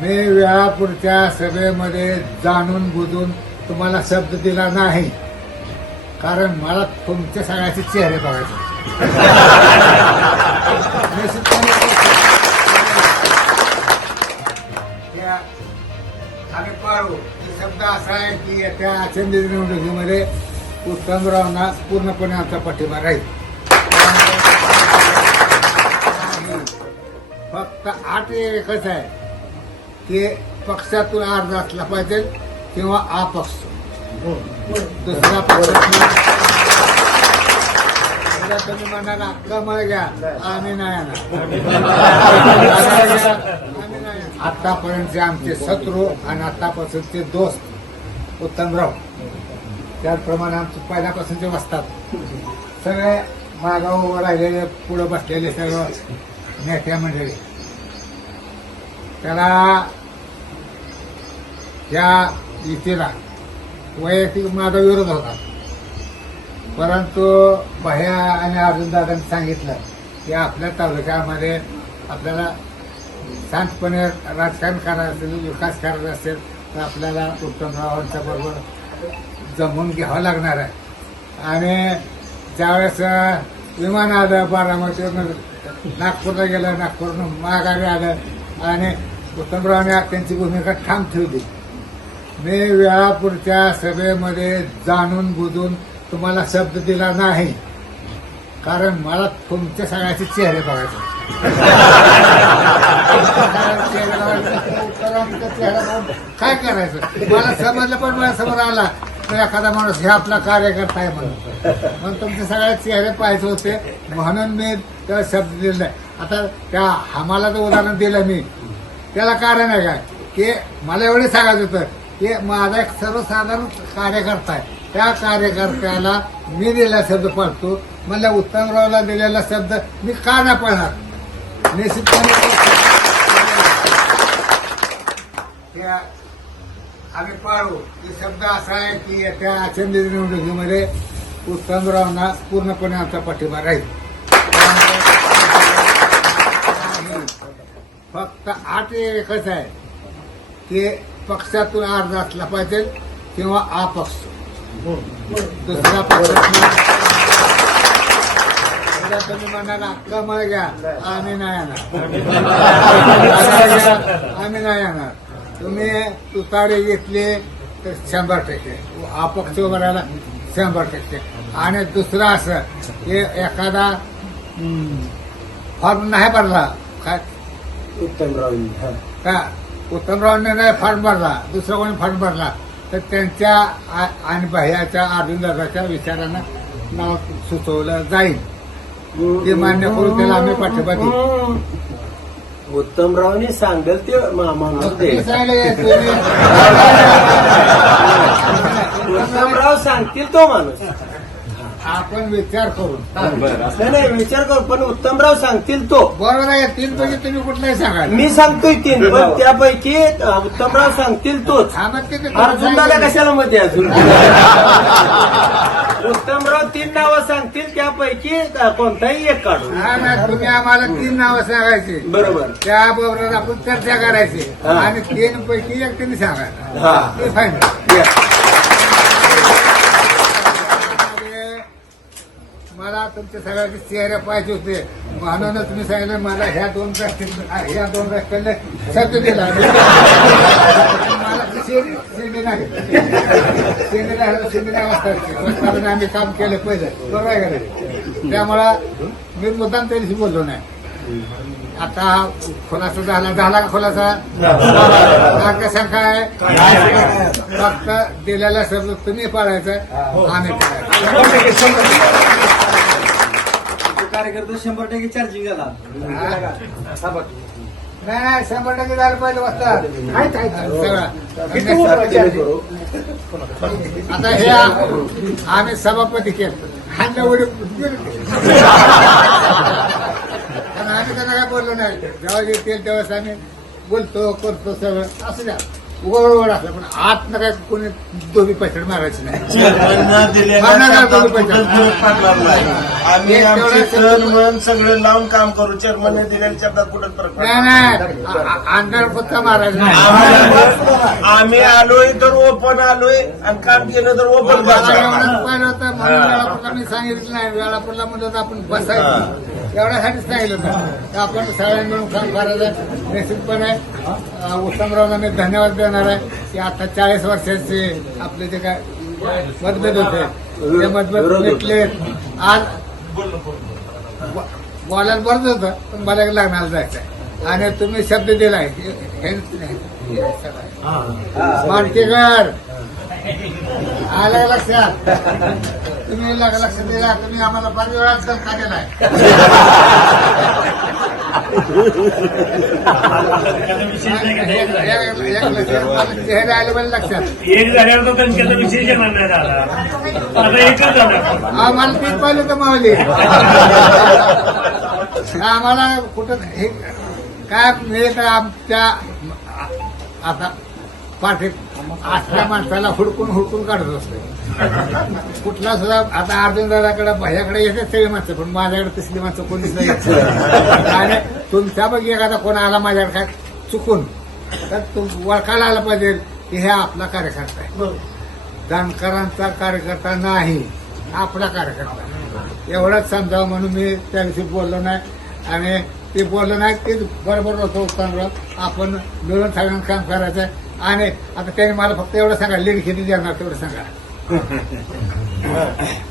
मी वेळापूरच्या सभेमध्ये जाणून बुजून तुम्हाला शब्द दिला नाही. कारण मला तुमच्या सगळ्याचे चेहरे बघायचे आम्ही पाळू. शब्द असा आहे की येत्या चंदीर निवडणुकीमध्ये उत्तमरावांना पूर्णपणे आमचा पाठिंबा राहील. फक्त आठ एकच आहे. की पक्षातून अर्ज असला पाहिजे किंवा अपक्ष. दुसरा पक्ष तुम्ही म्हणाला कमळ घ्या आम्ही नाही आतापर्यंतचे आमचे शत्रू आणि आतापासूनचे दोस्त उत्तमराव त्याचप्रमाणे आमचे पहिल्यापासूनचे बसतात सगळे मागावर उभं राहिलेले पुढे बसलेले सर्व नेत्या मंडळी. त्याला या युतीला वैयक्तिक माझा विरोध होता. परंतु भया आणि अर्जुनदादांनी सांगितलं की आपल्या तालुक्यामध्ये आपल्याला शांतपणे राजकारण करायचं असेल विकास करायचा असेल तर आपल्याला उत्तमरावांच्या बरोबर जमून घ्यावं लागणार आहे. आणि ज्यावेळेस विमान आलं बारामतीवरून नागपूरला गेलं नागपूरनं माघारी आलं आणि उत्तमरावने त्यांची भूमिका ठाम ठेवली. मी वेळापूरच्या सभेमध्ये जाणून बुजून तुम्हाला शब्द दिला नाही. कारण मला तुमच्या सगळ्याचे चेहरे बघायचे काय करायचं? मला समजलं पण मला समोर आला. तर एखादा माणूस हे आपला कार्यकर्ता आहे म्हणून. मग तुमचे सगळे चेहरे पाहायचे होते. म्हणून मी त्याला शब्द दिले आता त्या आम्हाला जर उदाहरण दिलं मी. त्याला कारण आहे काय? की मला एवढे सांगायचं होतं. ते माझा एक सर्वसाधारण कार्यकर्ता आहे. त्या कार्यकर्त्याला मी दिलेला शब्द पाळतो. मला उत्तमरावला दिलेला शब्द मी का नाही पाळणार? निश्चितपणे त्या आम्ही पाळू. की शब्द असा आहे की येत्या चंदीर निवडणुकीमध्ये उत्तमरावांना पूर्णपणे आमचा पाठिंबा राहील. फक्त आठ एकच आहे. की पक्षातून अर्ज असला पाहिजे किंवा अपक्ष. दुसरा पक्ष तुम्ही म्हणाला कमळ घ्या आम्ही नाही येणार. आम्ही नाही येणार. तुम्ही तुतारी घेतली तर शंभर टक्के. अपक्ष उभं राहिला शंभर टक्के. आणि दुसरं असं की एखादा फॉर्म नाही भरला काय? उत्तमराव का? उत्तमरावने नाही फॉर्म भरला. दुसरा कोणी फॉर्म भरला. तर त्यांच्या आणि भैयाच्या अर्जुनदादाच्या विचारानं नाव सुचवलं जाईल. ते मान्य करून त्याला आम्ही पाठिंबा देऊ. उत्तमरावने सांगेल ते मा- माणूस दे ते सांगितलं तुम्ही- उत्तमराव सांगतील तो माणूस. आपण विचार करून. नाही नाही विचार कर पण उत्तमराव सांगतील तो. बरोबर आहे तीन पैकी तुम्ही कुठलाही सांगा मी सांगतोय तीन पण त्यापैकी उत्तमराव सांगतील तोच. हा, मग ते- ते- अर्जुन दादा कशाला मध्ये अजून? उत्तमराव तीन नावं सांगतील त्यापैकी अं, कोणताही एक काढू. हा ना तुम्ही आम्हाला तीन नावं सांगायची. बरोबर. त्याबरोबर आपण चर्चा करायची. हा. आणि तीन पैकी एक तुम्ही सांगा हा. ते फायनल. मला तुमच्या सगळ्यांचे चेहरे पाहिजे होते. म्हणूनच तुम्ही सांगितलं मला ह्या दोन ह्या दोन रस्त्याला शब्द दिला. मला नाही. नाही आम्ही काम केलं पहिलं. बरोबर आहे का त्यामुळं मी मुद्दाम त्याच्याशी बोललो नाही. आता हा खुलासा झाला. झाला का खुलासा? काय शंका आहे. फक्त दिलेला शब्द तुम्ही पाळायचं. आम्ही पाळायचं. कार्यकर्ता शंभर टक्के चार्जिंग झाला नाही नाही शंभर टक्के झालं पाहिजे वाजता सगळं आता हे आम्ही सभापती केलं. उडी पण आम्ही त्यांना काय बोललो नाही. जेव्हा येतील तेव्हाच आम्ही बोलतो करतो सगळं. असू द्या उघड असलं पण आत न काय कोणी दोन्ही पैसे मारायचे नाही. आम्ही आमचे मन सगळे लावून काम करू. चेअरमनने दिलेल्या शब्दात कुठंच फरक नाही नाही. अंधार मारायचं आम्ही आलोय तर ओपन आलोय आणि काम केलं तर ओपन पाहिलं होतं म्हणून मी सांगितलं नाही. वेळापत्रला म्हणलं होतं आपण बसायचं. एवढ्यासाठीच सांगितलं होतं. की आपण सगळ्यांनी मिळून काम करायचं निश्चितपणे अं, उत्तमरावला मी धन्यवाद देणार आहे की आता चाळीस वर्षाचे आपले जे काय मतभेद होते ते मतभेद मिटले आज बोलायला बरंच होतं पण मला एक लग्नाला जायचं आहे आणि तुम्ही शब्द दिलाय. माणकेकर आलं लक्षात. तुम्ही लग- लक्ष दिला तुम्ही आम्हाला फार चेहरे आले पण लक्षात एक झाल्यावर तो नाही आता एकच झाला. आम्हाला तीन पाहिलं तर मावली. आम्हाला कुठं हे काय मिळत आमच्या आता पाठीत असल्या माणसाला हुडकून हुडकून काढत असतो. कुठला सुद्धा आता अर्जुन दादाकडे भैयाकडे येते सगळी माणसं पण माझ्याकडे तसली माणसं कोणीच नाही. आणि तुमच्या बघ एखादा कोण आला माझ्याकडे काय चुकून तर तुम ओळखायला आलं पाहिजे की हे आपला कार्यकर्ता आहे. जाणकारांचा कार्यकर्ता नाही आपला कार्यकर्ता एवढंच समजावं म्हणून मी त्या दिवशी बोललो नाही. आणि ते बोललो नाही ते बरोबर होतं उत्तमराव आपण मिळून सगळ्यांना काम करायचं आहे. आणि आता त्याने मला फक्त एवढं सांगा लीड किती देणार तेवढं सांगा.